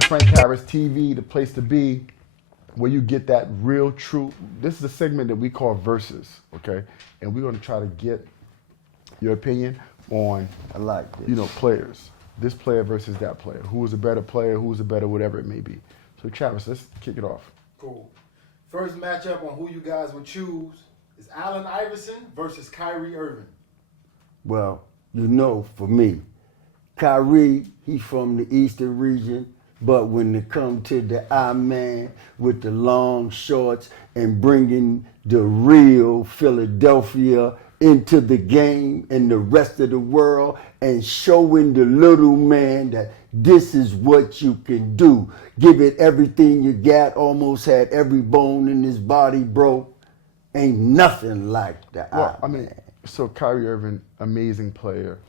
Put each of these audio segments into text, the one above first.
with Frank Harris, TV, the place to be, where you get that real, true. This is a segment that we call Versus, okay? And we're going to try to get your opinion on, I like this. players. This player versus that player. Who is a better player? Who is a better whatever it may be. So, Travis, let's kick it off. Cool. First matchup on who you guys would choose is Allen Iverson versus Kyrie Irving. Well, for me, Kyrie, he's from the Eastern region, but when it comes to the I-man with the long shorts and bringing the real Philadelphia into the game and the rest of the world and showing the little man that this is what you can do. Give it everything you got, almost had every bone in his body broke. Ain't nothing like the I-man. So Kyrie Irving, amazing player.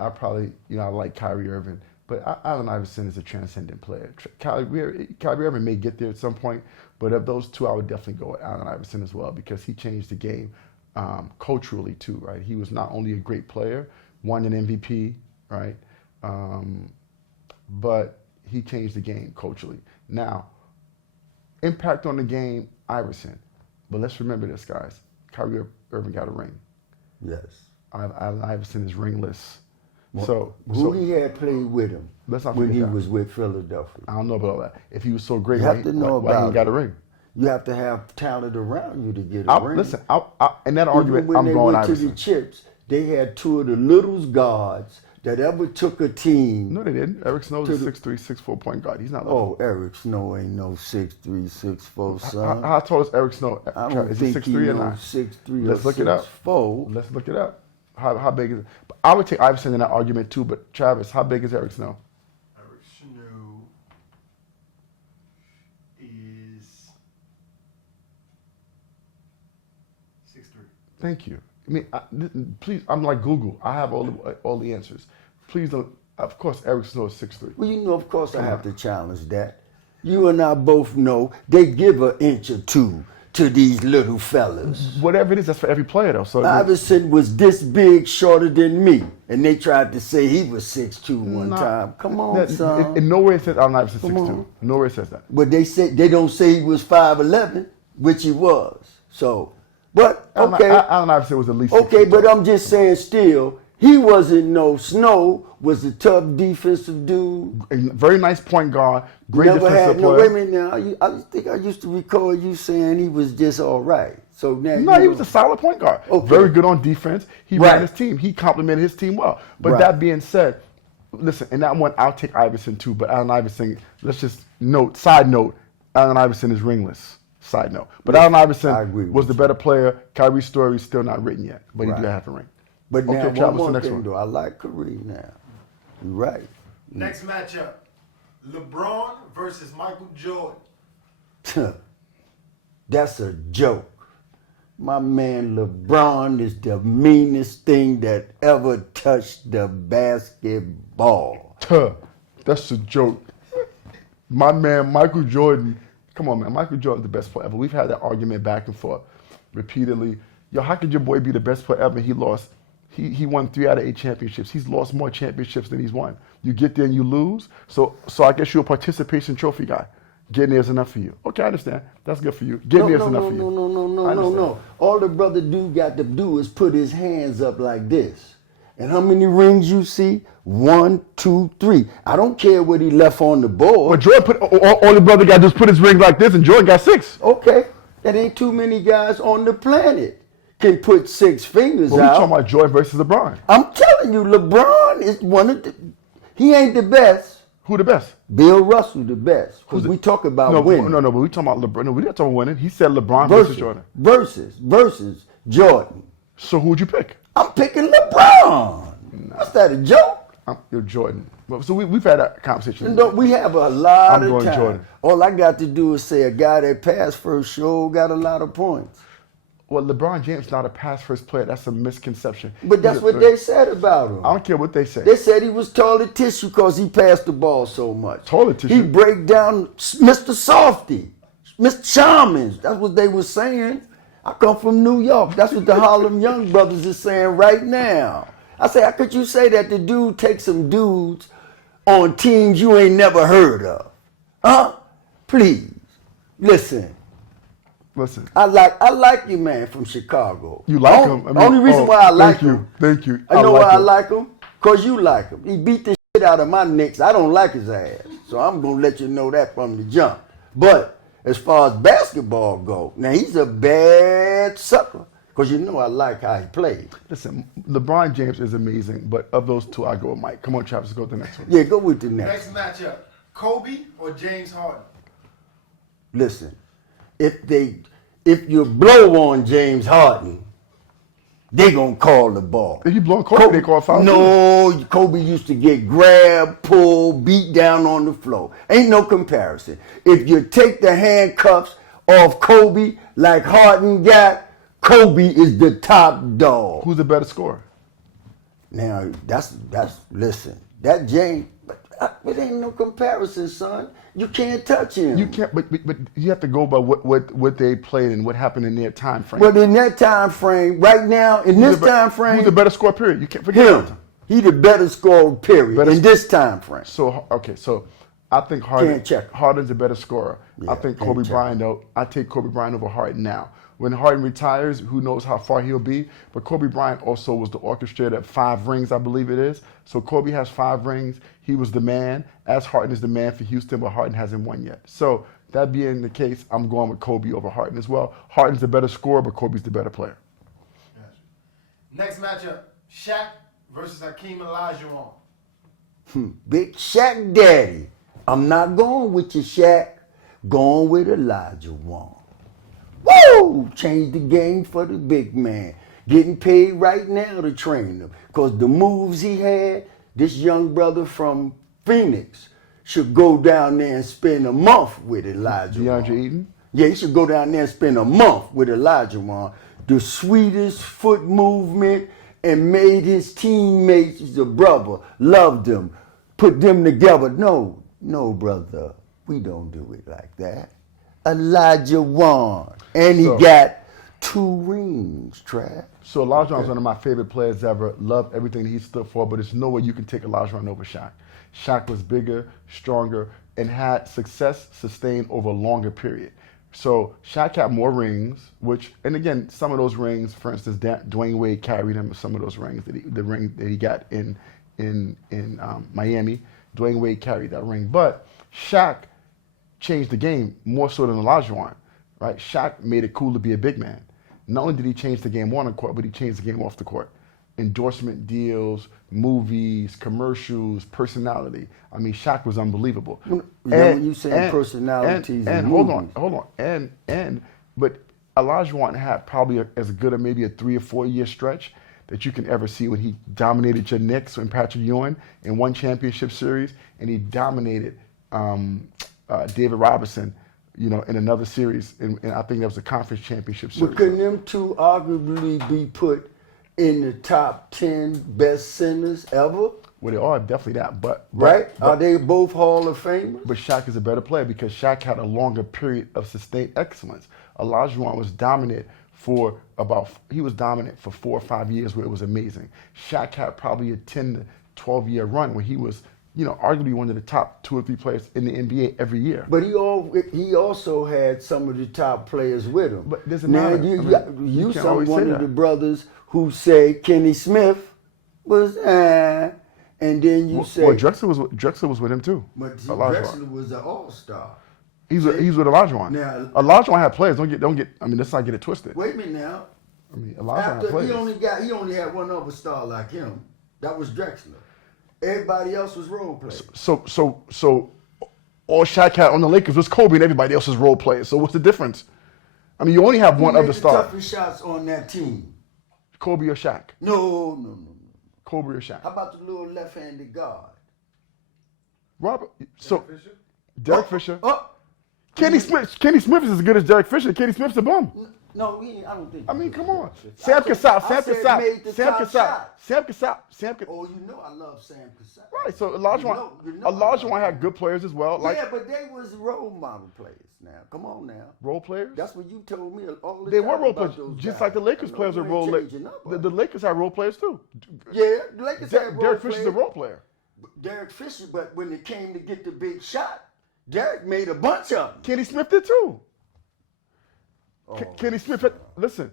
I like Kyrie Irving, but Allen Iverson is a transcendent player. Kyrie Irving may get there at some point, but of those two, I would definitely go with Allen Iverson as well because he changed the game culturally too, right? He was not only a great player, won an MVP, right? But he changed the game culturally. Now, impact on the game, Iverson. But let's remember this, guys. Kyrie Irving got a ring. Yes. Allen Iverson is ringless. Well, who he had played with him when he was with Philadelphia? I don't know about all that. If he was so great, you have to know why he got a ring? You have to have talent around you to get a ring. Listen, in that argument, when I'm they going went Iverson. to the chips, they had two of the littlest guards that ever took a team. No, they didn't. Eric Snow is a 6'3", 6'4" point guard. He's not. Oh, Eric Snow ain't no 6'3", 6'4", son. How tall is Eric Snow? I don't is he think 6'3" or not? 6'3" Let's look it up. 6'4". Let's look it up. How big is it? I would take Iverson in that argument too, but Travis, how big is Eric Snow? Eric Snow is 6'3". Thank you. Please, I'm like Google. I have all the answers. Please don't. Of course, Eric Snow is 6'3". Well, of course I have to challenge that. You and I both know they give an inch or two to these little fellas. Whatever it is, that's for every player though. So Iverson was this big, shorter than me, and they tried to say he was 6'2" one time. Come on, son. In nowhere it says Allen Iverson 6'2". Nowhere it says that. But they don't say he was 5'11", which he was. So, but okay. Allen Iverson was at least 6'2". Okay, but I'm just saying still, he wasn't no Snow, was a tough defensive dude. Very nice point guard, great Never defensive had, player. no, wait a minute now. I think I used to recall you saying he was just all right. So now No, he was a solid point guard. Okay. Very good on defense. He ran his team. He complimented his team well. But that being said, listen, in that one, I'll take Iverson too. But Allen Iverson, let's just side note, Allen Iverson is ringless. Side note. But Allen Iverson was the better player. Kyrie's story is still not written yet. But he did have a ring. But now, okay, one more thing, though. I like Kyrie now. You're right. Next matchup, LeBron versus Michael Jordan. That's a joke. My man LeBron is the meanest thing that ever touched the basketball. That's a joke. My man Michael Jordan, come on, man. Michael Jordan's the best player ever. We've had that argument back and forth repeatedly. Yo, how could your boy be the best player ever? He lost. He won 3 out of 8 championships. He's lost more championships than he's won. You get there and you lose. So I guess you're a participation trophy guy. Getting there is enough for you. Okay, I understand. That's good for you. Getting there is enough for you. No. All the brother dude got to do is put his hands up like this. And how many rings you see? 1, 2, 3. I don't care what he left on the board. But Jordan all the brother got to do is put his ring like this, and Jordan got 6. Okay, that ain't too many guys on the planet can put 6 fingers out. We're talking about Jordan versus LeBron. I'm telling you, LeBron is one of the. He ain't the best. Who the best? Bill Russell the best. Because we talk about winning. No, but we talking about LeBron. No, we not talking about winning. He said LeBron versus Jordan. Versus Jordan. So who'd you pick? I'm picking LeBron. What's that, a joke? You're Jordan. So we've had that conversation. No, we have a lot of time. Jordan. All I got to do is say a guy that passed first sure got a lot of points. Well, LeBron James not a pass-first player. That's a misconception. But that's what they said about him. I don't care what they say. They said he was taller tissue because he passed the ball so much. Taller tissue? He break down Mr. Softy, Mr. Chalmers. That's what they were saying. I come from New York. That's what the Harlem Young Brothers is saying right now. I say, how could you say that the dude takes some dudes on teams you ain't never heard of? Please. Listen. Listen. I like you, man, from Chicago. You like him. I mean, only reason why I like him. Thank you. I know like why I him. like him. Because you like him. He beat the shit out of my Knicks. I don't like his ass. So I'm going to let you know that from the jump. But as far as basketball go, now he's a bad sucker. Because you know I like how he plays. Listen, LeBron James is amazing, but of those two, I go with Mike. Come on, Travis, let's go to the next one. Yeah, go with the next. Next matchup, Kobe or James Harden? Listen, if you blow on James Harden, they gonna call the ball. If you blow Kobe, they call foul. No, Kobe used to get grabbed, pulled, beat down on the floor. Ain't no comparison. If you take the handcuffs off Kobe like Harden got, Kobe is the top dog. Who's the better scorer? Now that's listen. That James, but it ain't no comparison, son. You can't touch him. You can't, but you have to go by what they played and what happened in their time frame. But in that time frame, right now, in this time frame, who's the better scorer? Period. You can't forget him. He the better scorer. Period. In this time frame. So I think Harden's a better scorer. Yeah, I think Kobe Bryant though. I take Kobe Bryant over Harden now. When Harden retires, who knows how far he'll be. But Kobe Bryant also was the orchestrator of 5 rings, I believe it is. So Kobe has 5 rings. He was the man, as Harden is the man for Houston, but Harden hasn't won yet. So that being the case, I'm going with Kobe over Harden as well. Harden's the better scorer, but Kobe's the better player. Gotcha. Next matchup, Shaq versus Hakeem Olajuwon. Big Shaq daddy. I'm not going with your Shaq. Going with Olajuwon. Woo! Change the game for the big man. Getting paid right now to train him. Because the moves he had, this young brother from Phoenix should go down there and spend a month with Olajuwon. DeAndre Ayton? Yeah, he should go down there and spend a month with Olajuwon. The sweetest foot movement and made his teammates, the brother, loved them, put them together. No, brother, we don't do it like that. Olajuwon. And he got 2 rings, Trav. So Olajuwon's one of my favorite players ever. Love everything he stood for, but there's no way you can take Olajuwon over Shaq. Shaq was bigger, stronger, and had success sustained over a longer period. So Shaq had more rings, and again, some of those rings, for instance, Dwayne Wade carried him some of those rings, the ring that he got in Miami. Dwayne Wade carried that ring. But Shaq changed the game more so than Olajuwon. Right? Shaq made it cool to be a big man. Not only did he change the game on the court, but he changed the game off the court. Endorsement deals, movies, commercials, personality. I mean, Shaq was unbelievable. When you say personalities and hold on. But Olajuwon had probably as good as maybe a 3 or 4 year stretch that you can ever see when he dominated your Knicks and Patrick Ewing in one championship series, and he dominated David Robinson, in another series, and I think that was a conference championship series. But couldn't them two arguably be put in the top 10 best centers ever? Well, they are definitely that, but are they both Hall of Famers? But Shaq is a better player because Shaq had a longer period of sustained excellence. Olajuwon was dominant for 4 or 5 years where it was amazing. Shaq had probably a 10 to 12 year run when he was, arguably one of the top 2 or 3 players in the NBA every year. But he also had some of the top players with him. But doesn't matter. You some one of the brothers who say Kenny Smith was and then you say Drexler was with him too. But Drexler was an all-star. He's with Olajuwon. Now, Olajuwon had players. Don't get. I mean, let's not get it twisted. Wait a minute now. I mean, Olajuwon had players. He only had one other star like him. That was Drexler. Everybody else was role players. So all Shaq had on the Lakers was Kobe, and everybody else was role players. So what's the difference? I mean, you only have one other star. Who made the toughest shots on that team? Kobe or Shaq? No. Kobe or Shaq? How about the little left-handed guard? Robert. So Derek Fisher? Derek Fisher. Kenny Smith is as good as Derek Fisher. Kenny Smith's a bum. No, I don't think. I mean, come on. Sam Cassell. Oh, you know I love Sam Cassell. Right, so Olajuwon had good players as well. Yeah, but they was role model players now. Come on now. Role players? That's what you told me all the they time. They were role about players, those just guys. like the Lakers players are role players. The Lakers had role players too. Yeah, the Lakers had role players. Derek Fisher's a role player. Derek Fisher, but when it came to get the big shot, Derek made a bunch of them. Kenny Smith did too. Oh, Kenny Smith had, listen.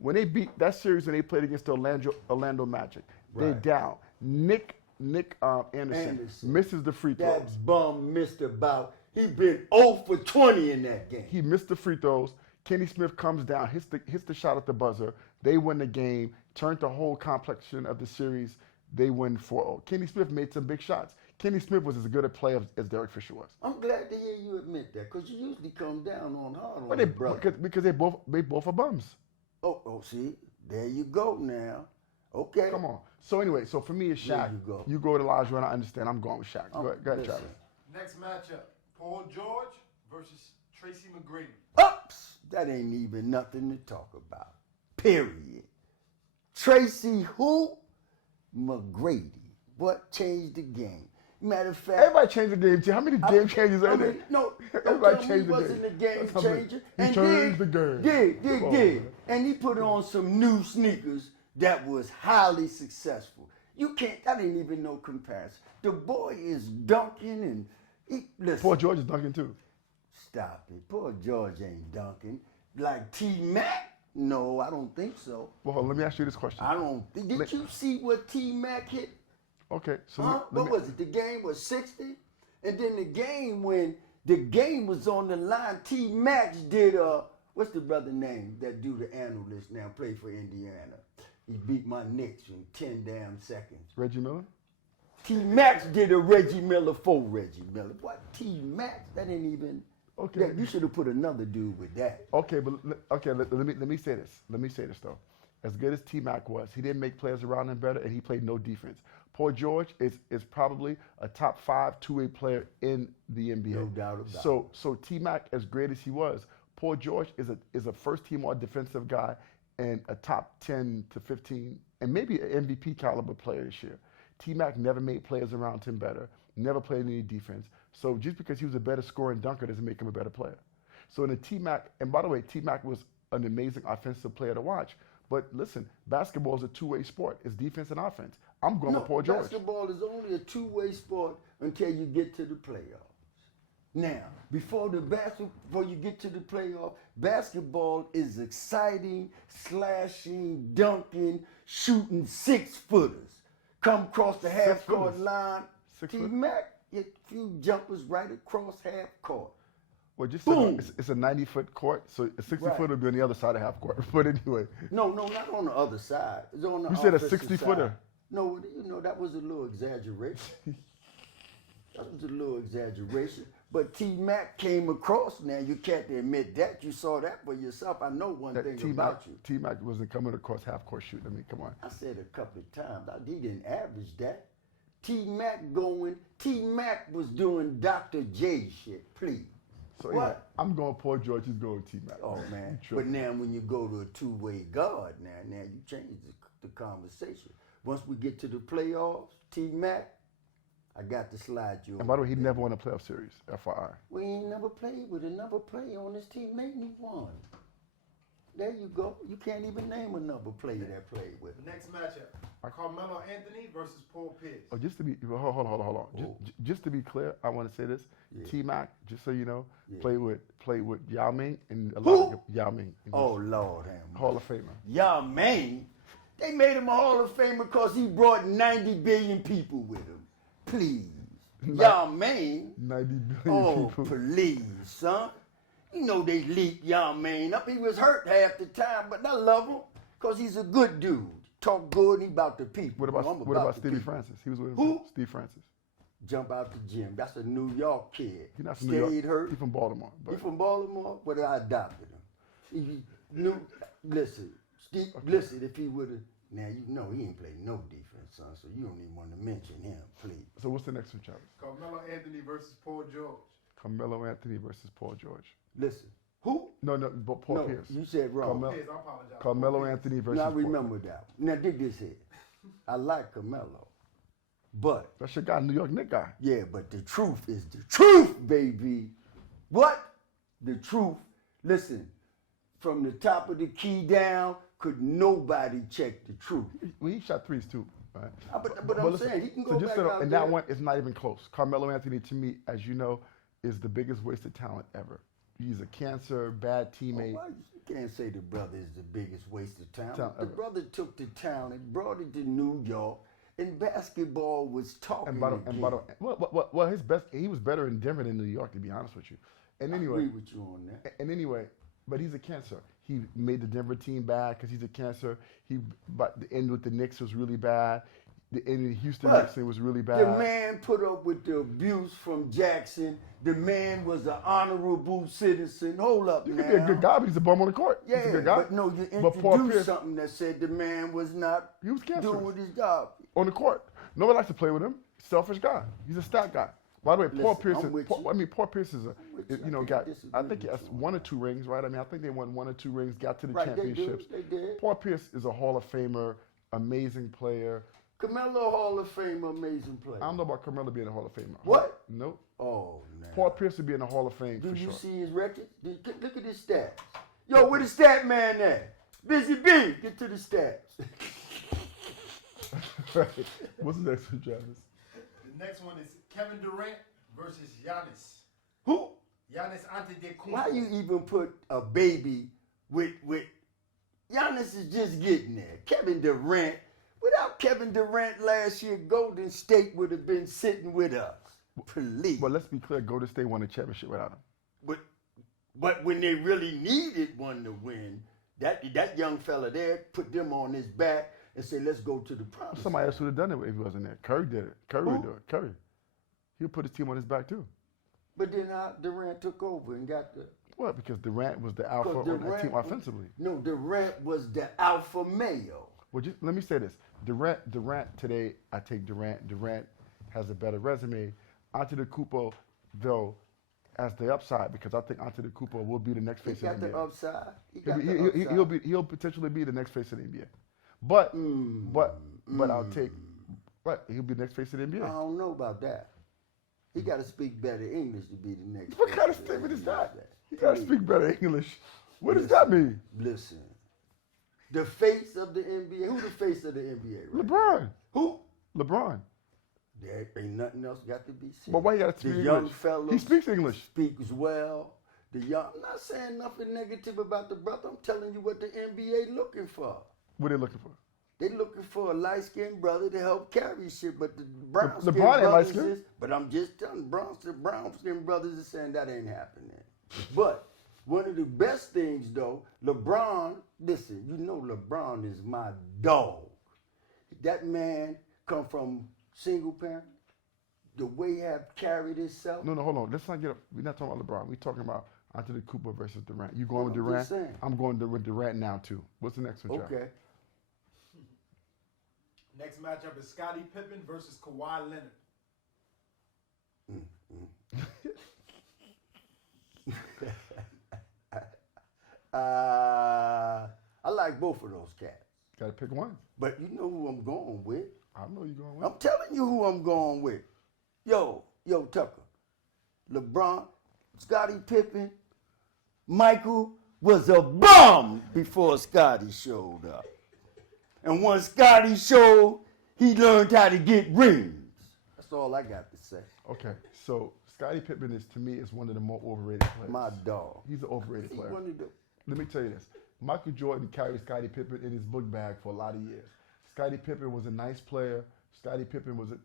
When they beat that series when they played against the Orlando Magic, they're Right. down. Nick Anderson misses the free throws. That bum missed about. He been 0 for 20 in that game. He missed the free throws. Kenny Smith comes down, hits the shot at the buzzer. They win the game, turned the whole complexion of the series. They win 4-0. Kenny Smith made some big shots. Kenny Smith was as good a player as Derek Fisher was. I'm glad to hear you admit that, because you usually come down on hard on But your brother. because they both are bums. Oh, see, there you go now. Okay. Come on. So anyway, so for me it's There Shaq. you go. You go to Elijah, and I understand. I'm going with Shaq. Go ahead, listen. Travis. Next matchup: Paul George versus Tracy McGrady. Ups! That ain't even nothing to talk about. Period. Tracy who? McGrady. What changed the game? Matter of fact, Everybody changed the game. How many game changes are there? No, Everybody don't tell me changed he the wasn't game. a game That's how many- changer. he changed the game. Come on, Did. man. And he put on some new sneakers that was highly successful. You can't, that ain't even no comparison. The boy is dunking and listen. Paul George is dunking too. Stop it. Poor George ain't dunking. Like T-Mac? No, I don't think so. Well, hold on, let me ask you this question. I don't think. Did you see what T-Mac hit? Okay, so Huh? What was it? The game was 60? And then the game, when the game was on the line, T-Max did, what's the brother name that do the analyst now, play for Indiana? He beat my Knicks in 10 damn seconds. Reggie Miller? T-Max did a Reggie Miller for Reggie Miller. What? T-Max? That ain't even... Okay. Yeah, you should have put another dude with that. Okay, but let me say this. Let me say this though. As good as T-Mac was, he didn't make players around him better, and he played no defense. Paul George is probably a top 5 two-way player in the NBA. No doubt about it. So T-Mac, as great as he was, Paul George is a first-team all defensive guy and a top 10 to 15 and maybe an MVP caliber player this year. T-Mac never made players around him better, never played any defense. So just because he was a better scorer and dunker doesn't make him a better player. So in the T-Mac, and by the way, T-Mac was an amazing offensive player to watch. But listen, basketball is a two-way sport. It's defense and offense. I'm going with Paul George. Basketball is only a two-way sport until you get to the playoffs. Now, before you get to the playoff, basketball is exciting, slashing, dunking, shooting 6-footers. Come across the half-court line. 6 foot. T-Mac, a few jumpers right across half-court. Well, just Boom. it's a 90-foot court, so a 60-foot Right. would be on the other side of half court. But anyway, No, not on the other side. It's on the You said a offensive 60-footer. side. No, that was a little exaggeration. That was a little exaggeration. But T-Mac came across now. You can't admit that. You saw that for yourself. I know one that thing about you. T-Mac wasn't coming across half court shooting. I mean, come on. I said a couple of times, he didn't average that. T-Mac was doing Dr. J shit, please. So anyway, What? I'm going Paul George. He's going T-Mac. Oh, man. You But tripping. now when you go to a two-way guard, now you change the conversation. Once we get to the playoffs, T-Mac, I got to slide you And over. by the way, he never won a playoff series, FYI. We ain't never played with another player on this team. Name me one. There you go. You can't even name another player that played with him. The next matchup: Carmelo Anthony versus Paul Pierce. Oh, just to be hold on. Just to be clear, I want to say this. Yeah. T-Mac, just so you know, Yeah. played with Yao Ming and a Who? lot of Yao Ming. Oh, Lord, have Hall of Famer. Y'all, man. They made him a Hall of Famer because he brought 90 billion people with him. Please. Y'all, man. 90 billion Oh, people. please, son. You know they leaked Y'all, man up. He was hurt half the time, but I love him because he's a good dude. Talk good, he about the people. What I'm about the Stevie people. Francis? He was with him. Who? Steve Francis. Jump out the gym. That's a New York kid. He's not from New York. Stayed hurt. He's from Baltimore. He But from Baltimore, but I adopted him. He knew, listen, Steve, listen, if he would have, now you know he ain't played no defense, son, so you don't even want to mention him, please. so what's the next one, Travis? Carmelo Anthony versus Paul George. Carmelo Anthony versus Paul George. Listen, who? No, but Paul No, Pierce. you said wrong. Carmelo- Pierce, I apologize. Carmelo Paul Pierce. Anthony versus Now I Paul. remember that. Now dig this here. I like Carmelo, but That's your guy, New York Knicks guy. yeah, but the truth is the truth, baby. What? The truth. Listen, from the top of the key down, could nobody check the truth? Well, he shot threes too, right? But I'm saying, he can go just back so out and there. that one is not even close. Carmelo Anthony, to me, as you know, is the biggest waste of talent ever. He's a cancer, bad teammate. Why you can't say the brother is the biggest waste of talent. Talent The ever. brother took the talent, brought it to New York, and basketball was talking And by the, again. well, his best, he was better in Denver than New York, to be honest with you. And I anyway, agree with you on that. and anyway, but he's a cancer. He made the Denver team bad because he's a cancer. But the end with the Knicks was really bad. The end of the Houston But Knicks thing was really The bad. man put up with the abuse from Jackson. The man was an honorable citizen. Hold up You now. could be a good guy, but he's a bum on the court. Yeah, he's a good guy. but no, you But Paul introduced Pierce something that said the man was not He was cancerous. doing his job. on the court. Nobody likes to play with him. Selfish guy. He's a stat guy. By the way, Paul Listen, Pierce. I'm with you. Paul Pierce is with you. I got. can't disagree I think he with has you on one or two rings, right? I mean, I think they won one or two rings, got to the Right, they championships. did. Paul Pierce is a Hall of Famer, amazing player. Carmelo Hall of Fame, amazing player. I don't know about Carmelo being a Hall of Famer. What? Nope. Oh, man. Paul Pierce would be in the Hall of Fame Do for you sure. see his record? Look at his stats. Yo, where the stat man at? Busy B, get to the stats. Right. What's the next one, Travis? The next one is Kevin Durant versus Giannis. Who? Giannis Antetokounmpo. Why you even put a baby with Giannis is just getting there. Kevin Durant. Without Kevin Durant last year, Golden State would have been sitting with us. Please. But let's be clear, Golden State won the championship without him. But when they really needed one to win, that young fella there put them on his back and said, let's go to the promised Somebody land. else would have done it if he wasn't there. Curry did it. Curry would Who? do it. Curry. He would put his team on his back too. But then Durant took over and got the... What? Because Durant was the alpha on that team offensively. No, Durant was the alpha male. Well, let me say this. Durant today, I take Durant. Durant has a better resume. Antetokounmpo, though, has the upside because I think Antetokounmpo will be the next He face got of the the NBA. upside. He got the upside. He'll potentially be the next face of the NBA. But I'll take. But he'll be the next face of the I NBA. don't know about that. He got to speak better English to be the next. What kind of president. statement is that? You gotta speak better English. What does that mean? Listen, the face of the NBA. Who the face of the NBA? Right? LeBron. Who? LeBron. There ain't nothing else got to be said. But why you gotta speak the English? young fellow He speaks English. speaks well. I'm not saying nothing negative about the brother. I'm telling you what the NBA looking for. What are they looking for? They looking for a light-skinned brother to help carry shit, but the brown-skinned LeBron ain't brothers light-skinned. is. But I'm just telling brown-skinned brothers is saying that ain't happening. But one of the best things though, LeBron. Listen, you know LeBron is my dog. That man come from single parent. The way he have carried himself. No, hold on. Let's not get up. We're not talking about LeBron. We're talking about Antetokounmpo versus Durant. You going with I'm Durant? just saying. I'm going with Durant now too. What's the next one, Travis? Okay. Next matchup is Scottie Pippen versus Kawhi Leonard. I like both of those cats. Gotta pick one. But you know who I'm going with. I know you're going with. I'm telling you who I'm going with. Yo, Tucker. LeBron, Scottie Pippen, Michael was a bum before Scottie showed up. And once Scottie showed, he learned how to get rings. That's all I got to say. Okay, so Scottie Pippen is to me is one of the more overrated players. My dog. He's an overrated He player. one of the- Let me tell you this. Michael Jordan carried Scottie Pippen in his book bag for a lot of years. Scottie Pippen was a nice player. Scottie Pippen was a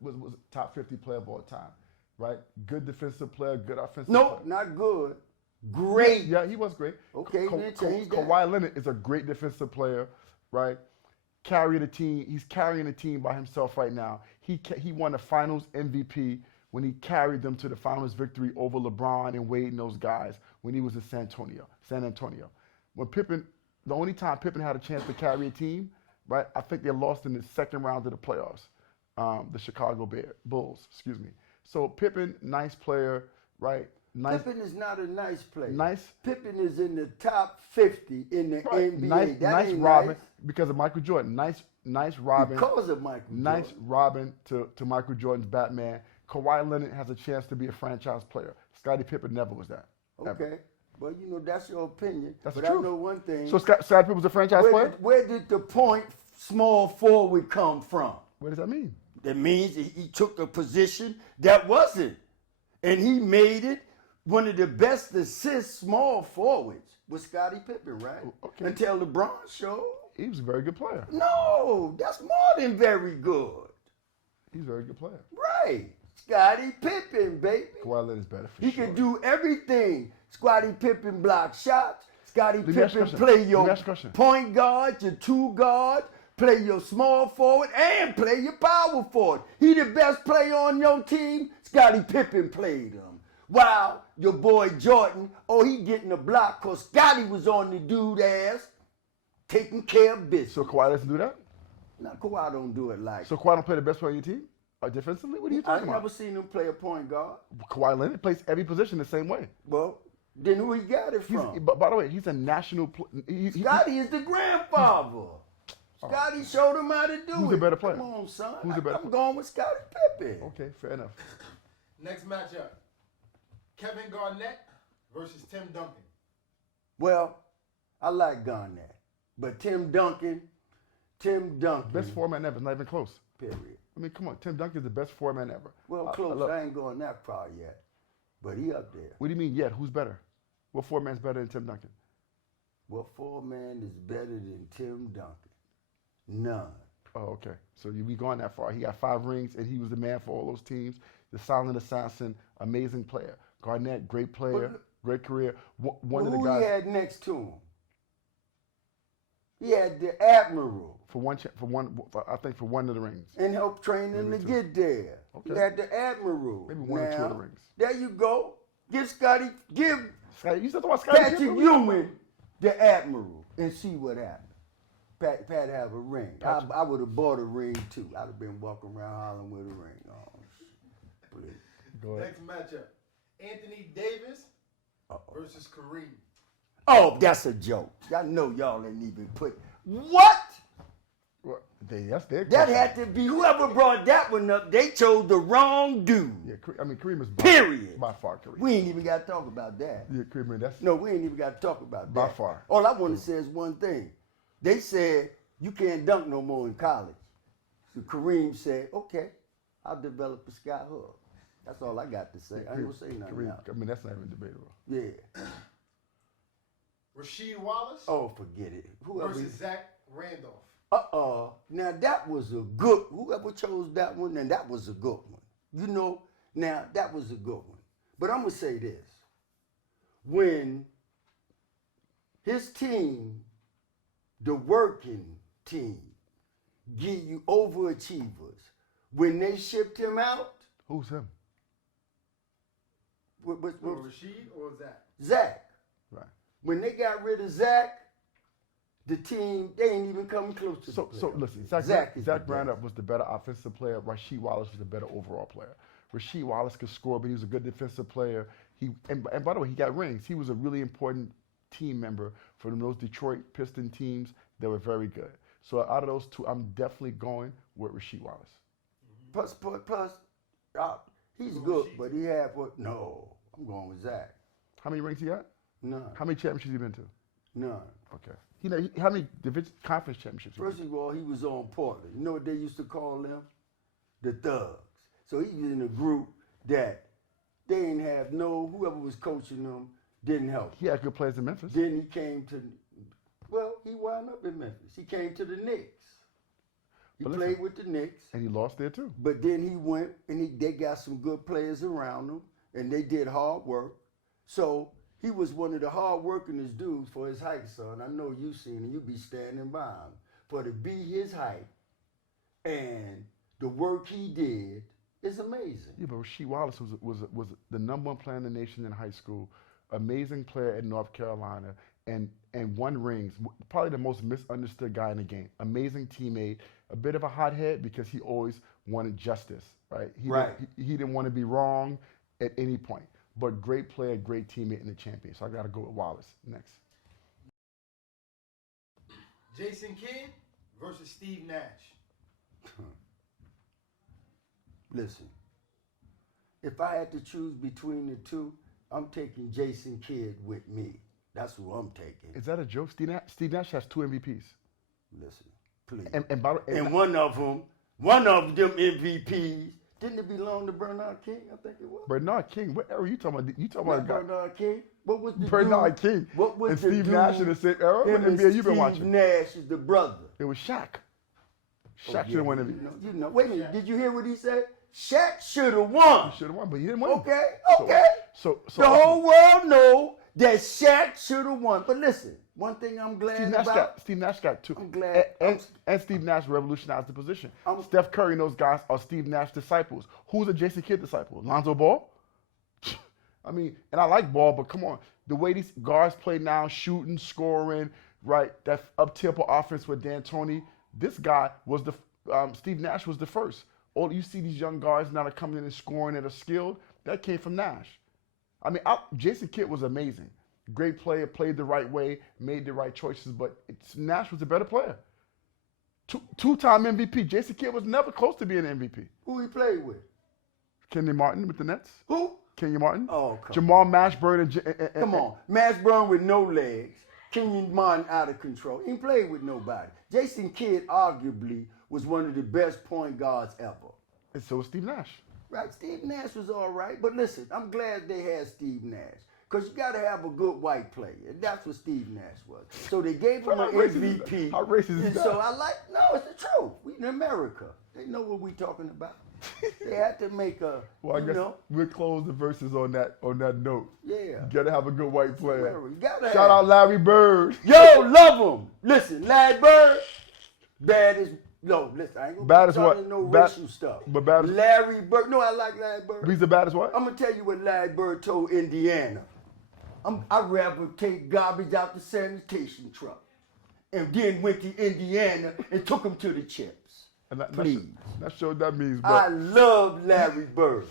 top 50 player of all time, right? Good defensive player, good offensive No, player. not good. Great. Yeah, he was great. Okay, then change that. Kawhi Leonard is a great defensive player, right? Carried a team. He's carrying a team by himself right now. He won the Finals MVP when he carried them to the Finals victory over LeBron and Wade and those guys when he was in San Antonio. When Pippen, the only time Pippen had a chance to carry a team, right? I think they lost in the second round of the playoffs, the Chicago Bulls. Excuse me. So Pippen, nice player, right? Nice. Pippen is not a nice player. Nice. Pippen is in the top 50 in the Right. NBA. That Nice ain't Robin nice. because of Michael Jordan. Nice Robin. Because of Michael Nice Jordan. Robin to Michael Jordan's Batman. Kawhi Leonard has a chance to be a franchise player. Scottie Pippen never was that. Ever. Okay. Well, you know, that's your opinion. That's but the truth. I know one thing. So Scottie Pippen was a franchise player? Where did the point small forward come from? What does that mean? That means he took a position that wasn't. And he made it one of the best assist small forwards was Scottie Pippen, right? Okay. Until LeBron showed. He was a very good player. No, that's more than very good. He's a very good player. Right. Scottie Pippen, baby. Kawhi Leonard's better for He sure. can do everything. Scottie Pippen block shots. Scottie me ask you a Pippen question. play Let me your ask you a question. point guard, your two guard, play your small forward, and play your power forward. He the best player on your team. Scottie Pippen played him. While your boy Jordan, he getting a block because Scottie was on the dude ass taking care of business. So Kawhi doesn't do that? Now Kawhi don't do it like So Kawhi don't play the best player on your team? Or defensively? What are you I talking ain't about? never seen him play a point guard. Kawhi Leonard plays every position the same way. Well, then who he got it from? But by the way, he's a national Scottie is the grandfather. Scottie showed him how to do it. Who's a better player? Come on, son. Who's a better I'm player? going with Scottie Pippen. Okay, fair enough. Next matchup. Kevin Garnett versus Tim Duncan. Well, I like Garnett, but Tim Duncan. Best four-man ever. It's not even close. Period. I mean, come on. Tim Duncan's the best four-man ever. Well, close. I ain't going that far yet, but he up there. What do you mean yet? Who's better? What four-man's better than Tim Duncan? What four-man is better than Tim Duncan? None. Oh, okay. So we going that far. He got 5 rings, and he was the man for all those teams. The silent assassin, amazing player. Garnett, great player, great career. One of the Who guys he had next to him? He had the Admiral. I think for one of the rings. And helped train him Maybe to two. get there. Okay. He had the Admiral. Maybe one or two of the rings. There you go. Give You said about Scottie Patrick Pippen? Ewing the Admiral and see what happens. Pat have a ring. I would have bought a ring too. I'd have been walking around Harlem with a ring on. Please. Go ahead. Next matchup. Anthony Davis versus Kareem. Oh, that's a joke. I know y'all ain't even put what? Well, that's their That question. had to be whoever brought that one up. They chose the wrong dude. Yeah, Kareem is Period. by far Kareem. We ain't even got to talk about that. Yeah, Kareem, that's No, we ain't even got to talk about that. By far. All I want to say is one thing. They said you can't dunk no more in college. So Kareem said, okay, I'll develop a sky hook. That's all I got to say. I ain't gonna say nothing Kareem. else. I mean, that's not even debatable. Yeah. Rasheed Wallace Oh, forget it. Whoever. versus Zach Randolph. Now that was a good. Whoever chose that one, and that was a good one. You know. Now that was a good one. But I'm gonna say this: when his team, the working team, give you overachievers, when they shipped him out, Who's him? with Rasheed or Zach? Zach. Right. When they got rid of Zach, the team they ain't even coming close to. So the playoffs. listen, Zach Zach is the best. Randolph was the better offensive player. Rasheed Wallace was the better overall player. Rasheed Wallace could score, but he was a good defensive player. And by the way, he got rings. He was a really important team member for those Detroit Piston teams that were very good. So out of those two, I'm definitely going with Rasheed Wallace. Plus, he's good, but he had what? No, I'm going with Zach. How many rings he got? None. How many championships he been to? None. Okay. How many conference championships? First of all, he was on Portland. You know what they used to call them? The Thugs. So he was in a group that they didn't have whoever was coaching them didn't help. He had good players in Memphis. Then he came to, he wound up in Memphis. He came to the Knicks. He But played listen, with the Knicks. And he lost there too. But then he went and they got some good players around him and they did hard work. So he was one of the hard workingest dudes for his height, son. I know you seen him. You be standing by him. For to be his height and the work he did is amazing. Yeah, but Rasheed Wallace was the number one player in the nation in high school, amazing player at North Carolina, and won rings. Probably the most misunderstood guy in the game. Amazing teammate, a bit of a hothead because he always wanted justice, right? He didn't want to be wrong at any point. But great player, great teammate, and a champion. So I got to go with Wallace next. Jason Kidd versus Steve Nash. Listen, if I had to choose between the two, I'm taking Jason Kidd with me. That's who I'm taking. Is that a joke? Steve Nash has 2 MVPs. Listen, please. And one of them MVPs, Didn't it belong to Bernard King? I think it was. Bernard King. What era are you talking about? You talking Not about a guy? Bernard King. What was the Bernard dude? King. What was And the Steve dude? Nash in the same era? What Him and NBA you been Steve watching? Nash is the brother. It was Shaq. Oh, Shaq should have won MVP. You know. Wait a minute. Did you hear what he said? Shaq should have won. He should have won, but he didn't win. Okay. So- Okay. So The whole world know that Shaq should have won. But listen, one thing I'm glad Steve Nash got two. I'm glad- And Steve Nash revolutionized the position. I'm- Steph Curry and those guys are Steve Nash disciples. Who's a Jason Kidd disciple? Lonzo Ball? I mean, and I like Ball, but come on. The way these guards play now, shooting, scoring, right, that up-tempo offense with D'Antoni, this guy was Steve Nash was the first. All you see these young guards now that are coming in and scoring that are skilled, that came from Nash. I mean, Jason Kidd was amazing. Great player, played the right way, made the right choices, but Nash was a better player. Two-time MVP. Jason Kidd was never close to being an MVP. Who he played with? Kenny Martin with the Nets. Who? Kenny Martin. Oh, come Jamal Mashburn and Come on. Mashburn with no legs. Kenyon Martin out of control. He ain't played with nobody. Jason Kidd arguably was one of the best point guards ever. And so was Steve Nash. Right, Steve Nash was all right, but listen, I'm glad they had Steve Nash. Because you got to have a good white player. And that's what Steve Nash was. So they gave him How an racist is MVP. that? How racist is and that? so it's the truth. We in America. They know what we talking about. They had to make a, Well, I you guess know, we'll close the verses on that note. yeah. You gotta have a good white player. You gotta Shout out Larry Bird. Yo, love him. Listen, Larry Bird, bad as, no, listen, I ain't gonna Bad be as what? talking no Bad- racial stuff. but bad as- Larry Bird, no, I like Larry Bird. He's the baddest what? I'm gonna tell you what Larry Bird told Indiana. I'd rather take garbage out the sanitation truck, and then went to Indiana and took him to the chips. And Please. Not sure what that means, I but love Larry Bird.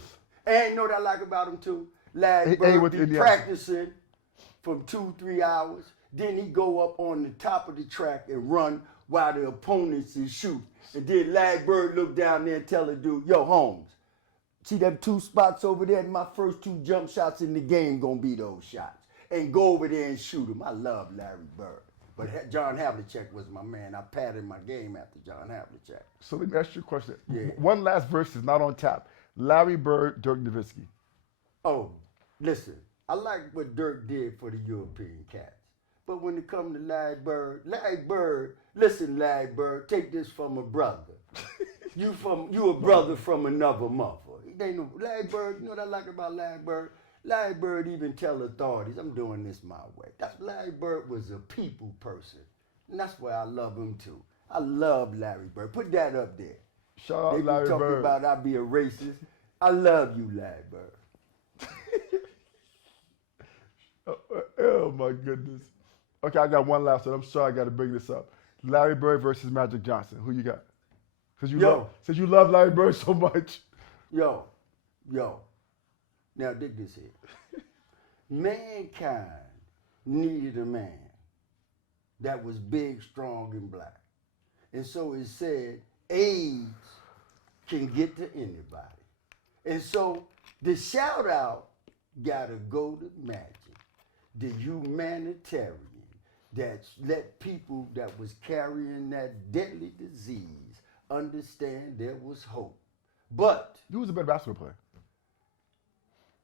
And you know what I like about him too? Larry He Bird with be Indiana. practicing from 2-3 hours. Then he go up on the top of the track and run while the opponents is shooting. And then Larry Bird look down there and tell the dude, yo, Holmes, see them 2 spots over there? My first 2 jump shots in the game gonna be those shots. And go over there and shoot them. I love Larry Bird. But John Havlicek was my man. I patterned my game after John Havlicek. so let me ask you a question. Yeah. One last verse is not on tap. Larry Bird, Dirk Nowitzki. Oh, listen, I like what Dirk did for the European cats. But when it comes to Larry Bird, listen, Larry Bird, take this from a brother. You a brother from another mother. They know Larry Bird, you know what I like about Larry Bird? Larry Bird even tell authorities, I'm doing this my way. Larry Bird was a people person. And that's why I love him too. I love Larry Bird. Put that up there. Shout They out be Larry talking Bird. about I be a racist. I love you, Larry Bird. Oh my goodness. Okay, I got one last one. I'm sorry I got to bring this up. Larry Bird versus Magic Johnson. Who you got? Since you love Larry Bird so much. Yo. Now dig this here. Mankind needed a man that was big, strong, and black. And so it said AIDS can get to anybody. And so the shout out gotta go to Magic, the humanitarian that let people that was carrying that deadly disease understand there was hope. But Who was a better basketball player?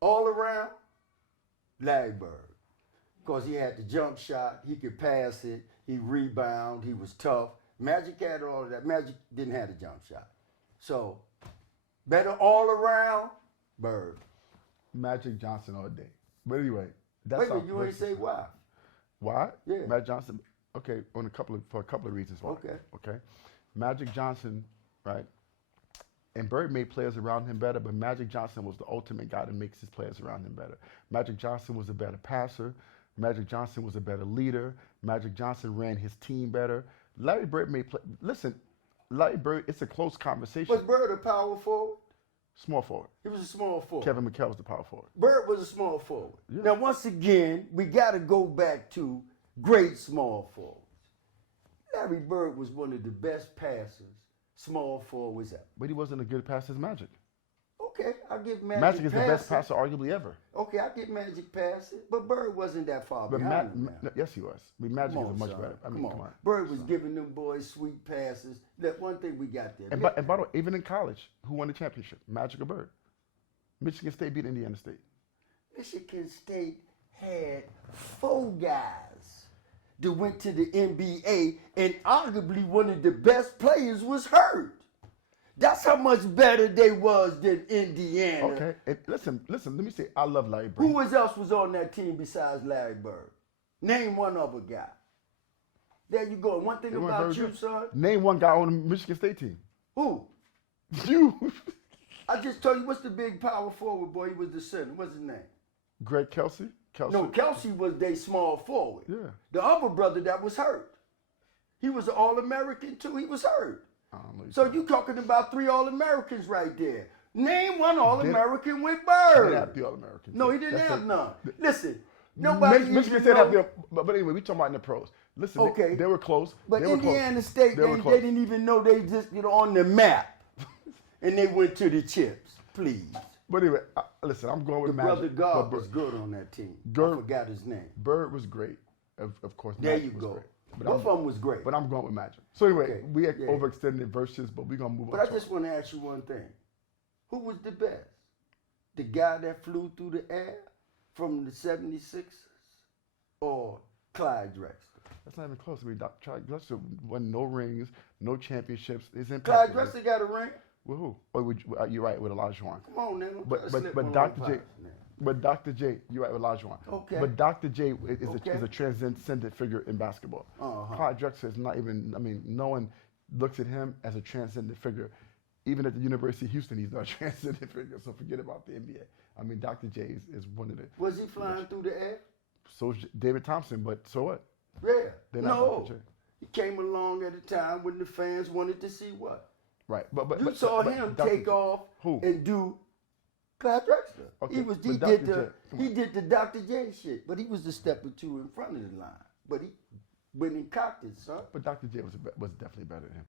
all around, Larry Bird. Because he had the jump shot, he could pass it, he rebound, he was tough. Magic had all of that. Magic didn't have the jump shot. So, better all around, Bird. Magic Johnson all day. But anyway, that's Wait a our minute, you ain't say why. Why? Yeah. Magic Johnson. Okay, for a couple of reasons why. Okay. Magic Johnson, right? And Bird made players around him better, but Magic Johnson was the ultimate guy that makes his players around him better. Magic Johnson was a better passer. Magic Johnson was a better leader. Magic Johnson ran his team better. Larry Bird made play. Listen, Larry Bird, it's a close conversation. Was Bird a power forward? Small forward. He was a small forward. Kevin McHale was the power forward. Bird was a small forward. Yeah. Now, once again, we got to go back to great small forwards. Larry Bird was one of the best passers small forwards ever. But he wasn't a good passer as Magic. Okay. Okay, I'll give Magic. Magic is the best passing. passer arguably ever. Okay, I get Magic passing, but Bird wasn't that far But behind him. Now. yes, he was. I mean, Magic Come is on, much son. better. I mean, come on. Bird was giving them boys sweet passes. That one thing we got there. And by the way, even in college, who won the championship? Magic or Bird? Michigan State beat Indiana State. Michigan State had 4 guys that went to the NBA, and arguably one of the best players was hurt. That's how much better they was than Indiana. Okay. And listen. Let me say, I love Larry Bird. Who else was on that team besides Larry Bird? Name one other guy. There you go. One thing about you, son. Name one guy on the Michigan State team. Who? You. I just told you, what's the big power forward boy? He was the center. What's his name? Greg Kelsey. No, Kelsey was their small forward. Yeah. The other brother that was hurt. He was an All-American too. He was hurt. I don't know. So you talking about 3 All-Americans right there. Name one All-American with He Bird. didn't have the All-Americans. No, he didn't That's have it. none. Listen, nobody Michigan even State have know- the, but anyway, we talking about in the pros. Listen, Okay. they were close. But they were Indiana close. State, They were they close. didn't even know they just on the map. And they went to the chips. Please. But anyway, listen, I'm going with The Magic. brother God but was good on that team. I Bird- forgot his name. Bird was great. Of course, There Magic you was go. great. But Both of them was great. But I'm going with Magic. So anyway, Okay, we yeah. overextended verses, but we're gonna move But on. I just want to ask you one thing. Who was the best? The guy that flew through the air from the 76ers or Clyde Drexler? That's not even close. I mean, Clyde Drexler won no rings, no championships. His Clyde impact. was- Drexler got a ring? With who? Oh, you're right, with Olajuwon. Come on, now. But Dr. J, you're right with Olajuwon. Okay. But Dr. J is Okay. a transcendent figure in basketball. Uh-huh. Clyde Drexler is not even. I mean, no one looks at him as a transcendent figure. Even at the University of Houston, he's not a transcendent figure. So forget about the NBA. I mean, Dr. J is one of the. Was he flying through the air? So is David Thompson, but so what? Yeah. They're not No. Dr. J. He came along at a time when the fans wanted to see what? Right, but You saw but him Dr. take J- off Who? and do Clyde Drexler. Okay, He but did Dr. the J, come on. the Dr. J shit, but he was a step or two in front of the line. But he went and cocked it, son. But Dr. J was definitely better than him.